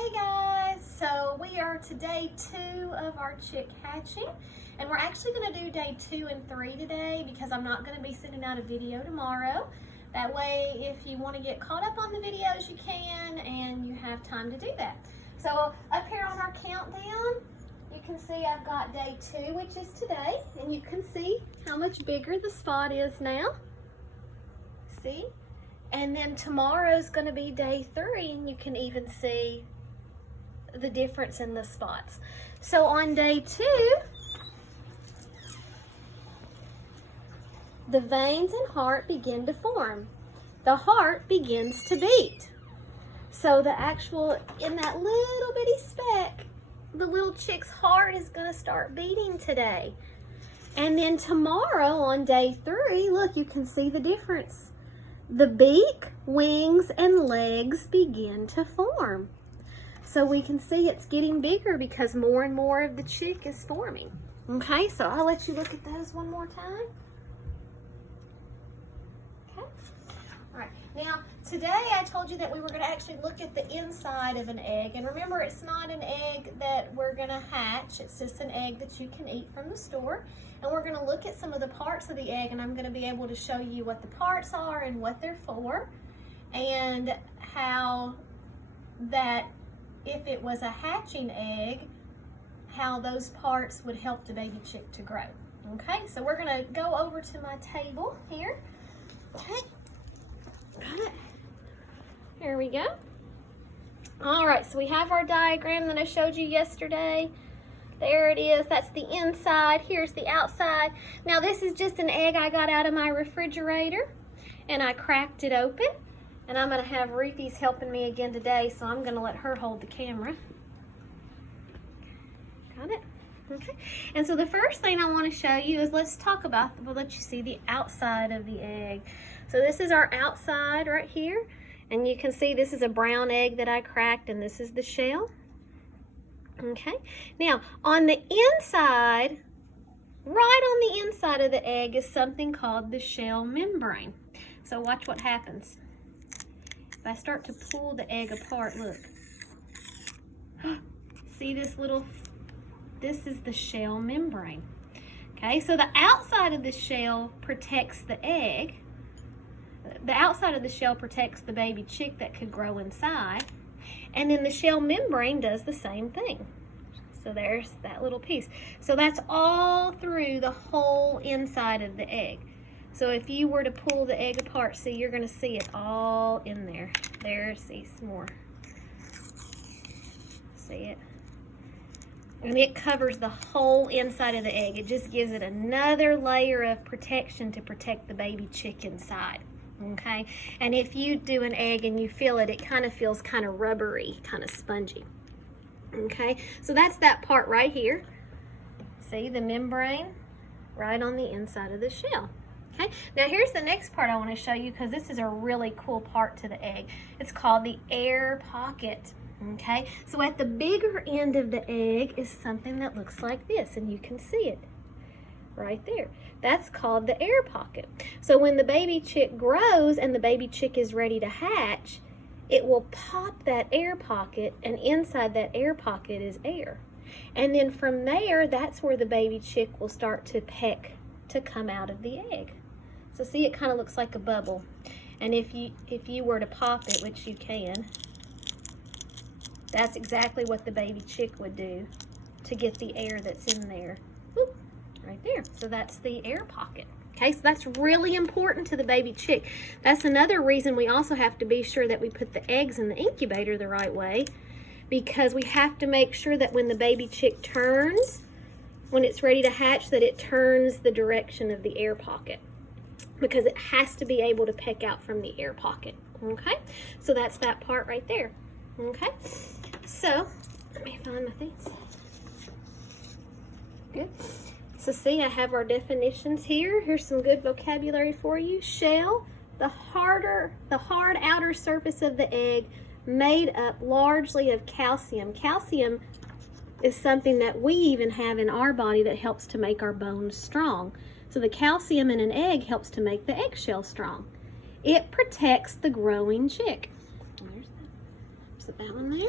Hey guys, so we are to day 2 of our chick hatching, and we're actually going to do day 2 and 3 today because I'm not going to be sending out a video tomorrow. That way, if you want to get caught up on the videos, you can, and you have time to do that. So up here on our countdown, you can see I've got day 2, which is today, and you can see how much bigger the spot is now. See? And then tomorrow's going to be day 3, and you can even see the difference in the spots. So on day 2, the veins and heart begin to form. The heart begins to beat. So the actual, in that little bitty speck, the little chick's heart is going to start beating today. And then tomorrow on day 3, look, you can see the difference. The beak, wings, and legs begin to form. So we can see it's getting bigger because more and more of the chick is forming. Okay, so I'll let you look at those one more time. Okay. All right, now today I told you that we were going to actually look at the inside of an egg. And remember, it's not an egg that we're going to hatch. It's just an egg that you can eat from the store. And we're going to look at some of the parts of the egg, and I'm going to be able to show you what the parts are and what they're for, and how that if it was a hatching egg, how those parts would help the baby chick to grow. Okay, so we're going to go over to my table here. Okay, got it. Here we go. All right, so we have our diagram that I showed you yesterday. There it is, that's the inside, here's the outside. Now this is just an egg I got out of my refrigerator, and I cracked it open. And I'm gonna have Ruthie's helping me again today, so I'm gonna let her hold the camera. Got it? Okay. And so the first thing I wanna show you is, let's talk about, we'll let you see the outside of the egg. So this is our outside right here. And you can see this is a brown egg that I cracked, and this is the shell. Okay, now on the inside, right on the inside of the egg is something called the shell membrane. So watch what happens. If I start to pull the egg apart, look. See this little, this is the shell membrane. Okay, so the outside of the shell protects the egg. The outside of the shell protects the baby chick that could grow inside. And then the shell membrane does the same thing. So there's that little piece. So that's all through the whole inside of the egg. So if you were to pull the egg apart, see, you're going to see it all in there. There, see some more. See it? And it covers the whole inside of the egg. It just gives it another layer of protection to protect the baby chick inside. Okay, and if you do an egg and you feel it, it kind of feels kind of rubbery, kind of spongy. Okay, so that's that part right here. See the membrane right on the inside of the shell. Okay, now here's the next part I want to show you, because this is a really cool part to the egg. It's called the air pocket. Okay, so at the bigger end of the egg is something that looks like this, and you can see it right there. That's called the air pocket. So when the baby chick grows and the baby chick is ready to hatch, it will pop that air pocket, and inside that air pocket is air. And then from there, that's where the baby chick will start to peck to come out of the egg. So see, it kind of looks like a bubble. And if you were to pop it, which you can, that's exactly what the baby chick would do to get the air that's in there. Whoop. Right there. So that's the air pocket. Okay, so that's really important to the baby chick. That's another reason we also have to be sure that we put the eggs in the incubator the right way, because we have to make sure that when the baby chick turns, when it's ready to hatch, that it turns the direction of the air pocket, because it has to be able to peck out from the air pocket. Okay, so that's that part right there. Okay, so let me find my things. Good. So see, I have our definitions here. Here's some good vocabulary for you. Shell, the hard outer surface of the egg, made up largely of calcium. Calcium is something that we even have in our body that helps to make our bones strong. So the calcium in an egg helps to make the eggshell strong. It protects the growing chick. There's that. Put that one there.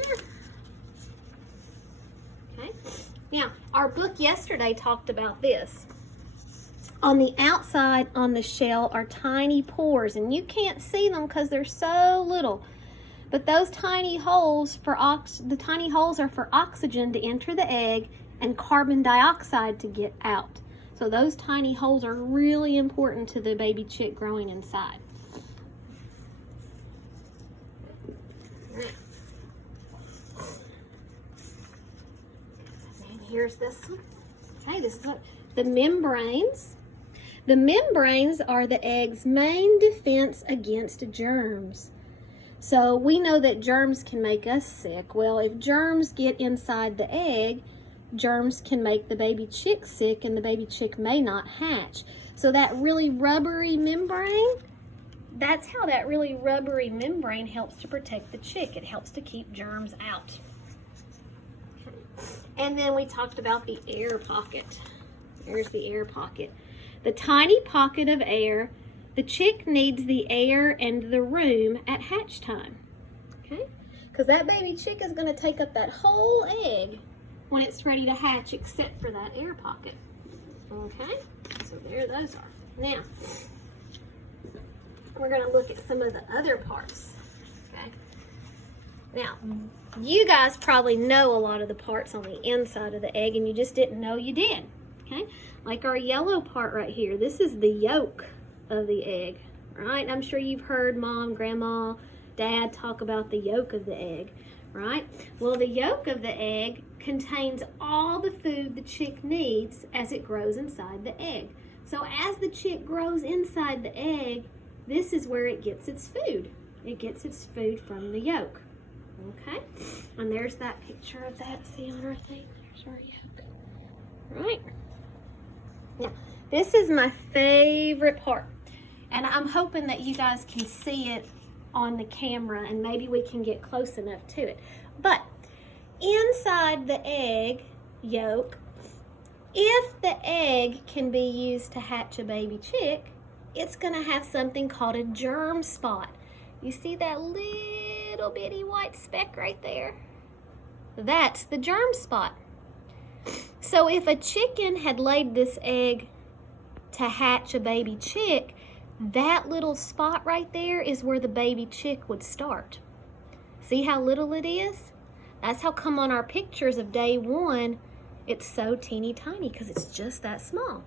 Now, our book yesterday talked about this. On the outside on the shell are tiny pores, and you can't see them because they're so little. But those tiny holes the tiny holes are for oxygen to enter the egg and carbon dioxide to get out. So those tiny holes are really important to the baby chick growing inside. And here's this one. Okay, this is what the membranes. The membranes are the egg's main defense against germs. So we know that germs can make us sick. Well, if germs get inside the egg, germs can make the baby chick sick and the baby chick may not hatch. So that really rubbery membrane, that's how that really rubbery membrane helps to protect the chick. It helps to keep germs out. And then we talked about the air pocket. There's the air pocket. The tiny pocket of air. The chick needs the air and the room at hatch time, okay? Because that baby chick is going to take up that whole egg when it's ready to hatch, except for that air pocket, okay? So there those are. Now, we're going to look at some of the other parts, okay? Now, you guys probably know a lot of the parts on the inside of the egg, and you just didn't know you did, okay? Like our yellow part right here, this is the yolk of the egg, right? I'm sure you've heard mom, grandma, dad talk about the yolk of the egg, right? Well, the yolk of the egg contains all the food the chick needs as it grows inside the egg. So as the chick grows inside the egg, this is where it gets its food. It gets its food from the yolk, okay? And there's that picture of that, see on our thing? There's our yolk, right? Now, this is my favorite part. And I'm hoping that you guys can see it on the camera and maybe we can get close enough to it. But inside the egg yolk, if the egg can be used to hatch a baby chick, it's going to have something called a germ spot. You see that little bitty white speck right there? That's the germ spot. So if a chicken had laid this egg to hatch a baby chick, that little spot right there is where the baby chick would start. See how little it is? That's how come on our pictures of day 1, it's so teeny tiny because it's just that small.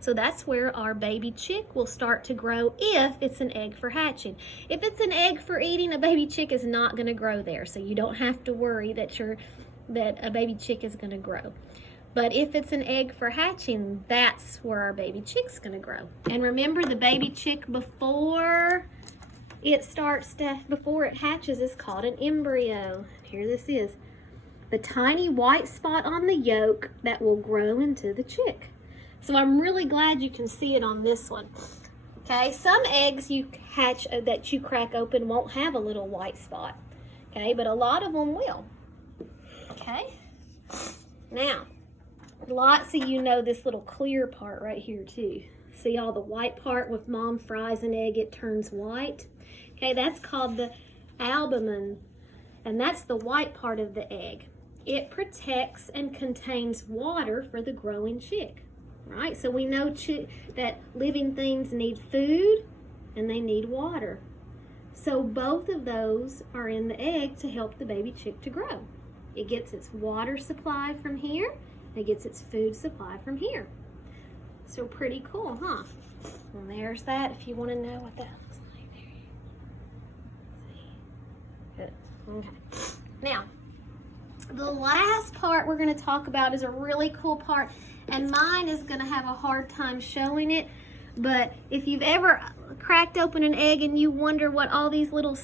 So that's where our baby chick will start to grow if it's an egg for hatching. If it's an egg for eating, a baby chick is not going to grow there. So you don't have to worry that a baby chick is going to grow. But if it's an egg for hatching, that's where our baby chick's gonna grow. And remember, the baby chick before it hatches is called an embryo. Here this is. The tiny white spot on the yolk that will grow into the chick. So I'm really glad you can see it on this one. Okay, some eggs you hatch that you crack open won't have a little white spot. Okay, but a lot of them will. Okay, now, lots of you know this little clear part right here too. See all the white part with mom fries an egg, it turns white. Okay, that's called the albumen, and that's the white part of the egg. It protects and contains water for the growing chick, right? So we know that living things need food and they need water. So both of those are in the egg to help the baby chick to grow. It gets its water supply from here. It gets its food supply from here. So pretty cool, huh? Well, there's that if you want to know what that looks like. There. Good. Okay. Now, the last part we're going to talk about is a really cool part, and mine is going to have a hard time showing it. But if you've ever cracked open an egg and you wonder what all these little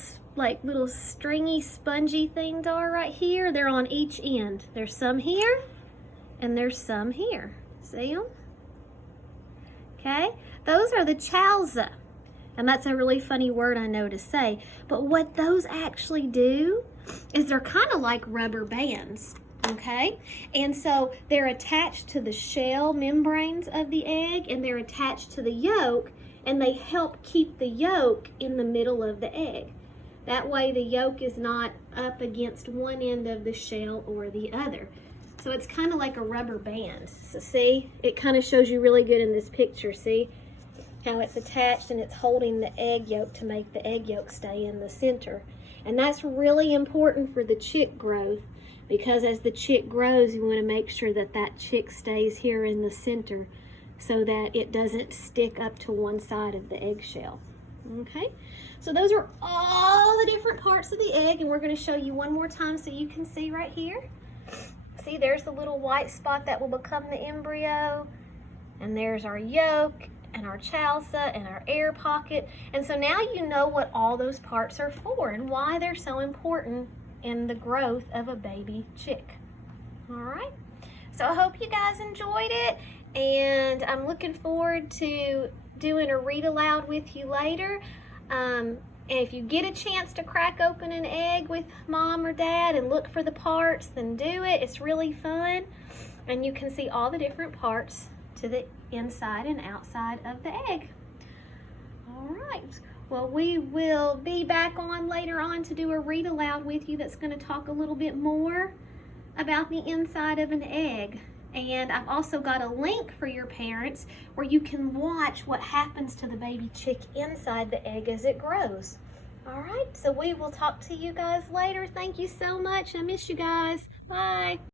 stringy, spongy things are right here, they're on each end. There's some here. And there's some here. See them? Okay? Those are the chalza. And that's a really funny word I know to say. But what those actually do is they're kind of like rubber bands. Okay? And so they're attached to the shell membranes of the egg, and they're attached to the yolk, and they help keep the yolk in the middle of the egg. That way the yolk is not up against one end of the shell or the other. So it's kind of like a rubber band. So see, it kind of shows you really good in this picture. See how it's attached and it's holding the egg yolk to make the egg yolk stay in the center. And that's really important for the chick growth, because as the chick grows, you want to make sure that that chick stays here in the center so that it doesn't stick up to one side of the eggshell. Okay, so those are all the different parts of the egg, and we're going to show you one more time so you can see right here. See, there's the little white spot that will become the embryo, and there's our yolk and our chalsa and our air pocket. And so now you know what all those parts are for and why they're so important in the growth of a baby chick. All right, so I hope you guys enjoyed it, and I'm looking forward to doing a read aloud with you later. And if you get a chance to crack open an egg with mom or dad and look for the parts, then do it. It's really fun, and you can see all the different parts to the inside and outside of the egg. All right, well, we will be back on later on to do a read aloud with you that's going to talk a little bit more about the inside of an egg. And I've also got a link for your parents where you can watch what happens to the baby chick inside the egg as it grows. All right, so we will talk to you guys later. Thank you so much. I miss you guys. Bye.